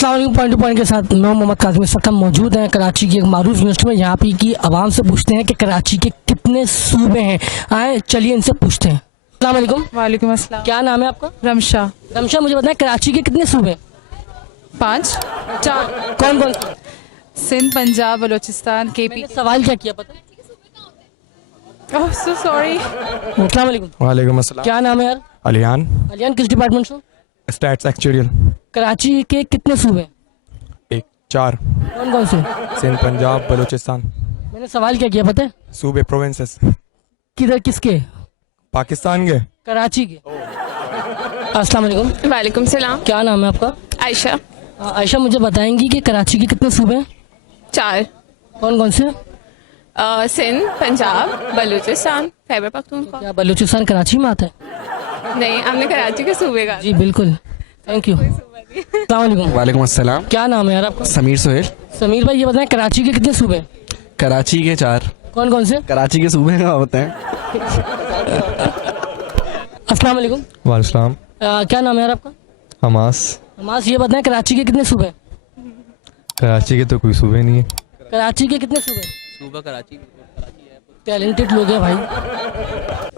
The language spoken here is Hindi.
अस्सलाम वालेकुम। पॉइंट टू पॉइंट के साथ मैं मोहम्मद काज़िम इस वक्त हम मौजूद हैं कराची की एक मारूफ यूनिवर्सिटी में। यहाँ पे की आवाम से पूछते हैं कि कराची के कितने सूबे हैं। आए चलिए इनसे पूछते हैं। अस्सलाम वालेकुम। वालेकुम अस्सलाम। क्या नाम है आपका? रमशा। रमशा, मुझे बताएं कराची के कितने सूबे? 5 4। कौन कौन से? सिंध, पंजाब, बलूचिस्तान, केपी। मैंने सवाल क्या किया पता? ओह सो सॉरी। अस्सलाम वालेकुम। वालेकुम अस्सलाम। क्या नाम है यार? अलियान। अलियान, किस डिपार्टमेंट से? Stats actual. कराची के कितने सूबे? 1 4। कौन कौन से? सिंध, पंजाब, बलूचिस्तान। मैंने सवाल क्या किया पता है? सूबे प्रोविंसेस। किधर किसके? पाकिस्तान के। कराची के। अस्सलाम वालेकुम। वालेकुम सलाम। क्या नाम है आपका? आयशा। आयशा, मुझे बताएंगी कि कराची के कितने सूबे हैं? 4। कौन कौन से? सिंध, पंजाब, बलूचिस्तान, खैबर पख्तूनख्वा। क्या बलूचिस्तान कराची में आता है? नहीं, हमने कराची के सूबे का। जी बिल्कुल, थैंक यू। अस्सलाम वालेकुम। वालेकुम अस्सलाम। क्या नाम है यार आपका? समीर सोहेल। समीर भाई, ये बताएं कराची के कितने सूबे हैं? कराची के 4। कौन कौन से? कराची के सूबे कहाँ होते हैं? अस्सलाम वालेकुम। वालेकुम। क्या नाम है यार आपका? हमास। हमास, ये बताएं कराची के कितने सूबे हैं? कराची के तो कोई सूबे नहीं है। कराची के कितने सूबे हैं? सूबा कराची। टैलेंटेड लोग हैं भाई।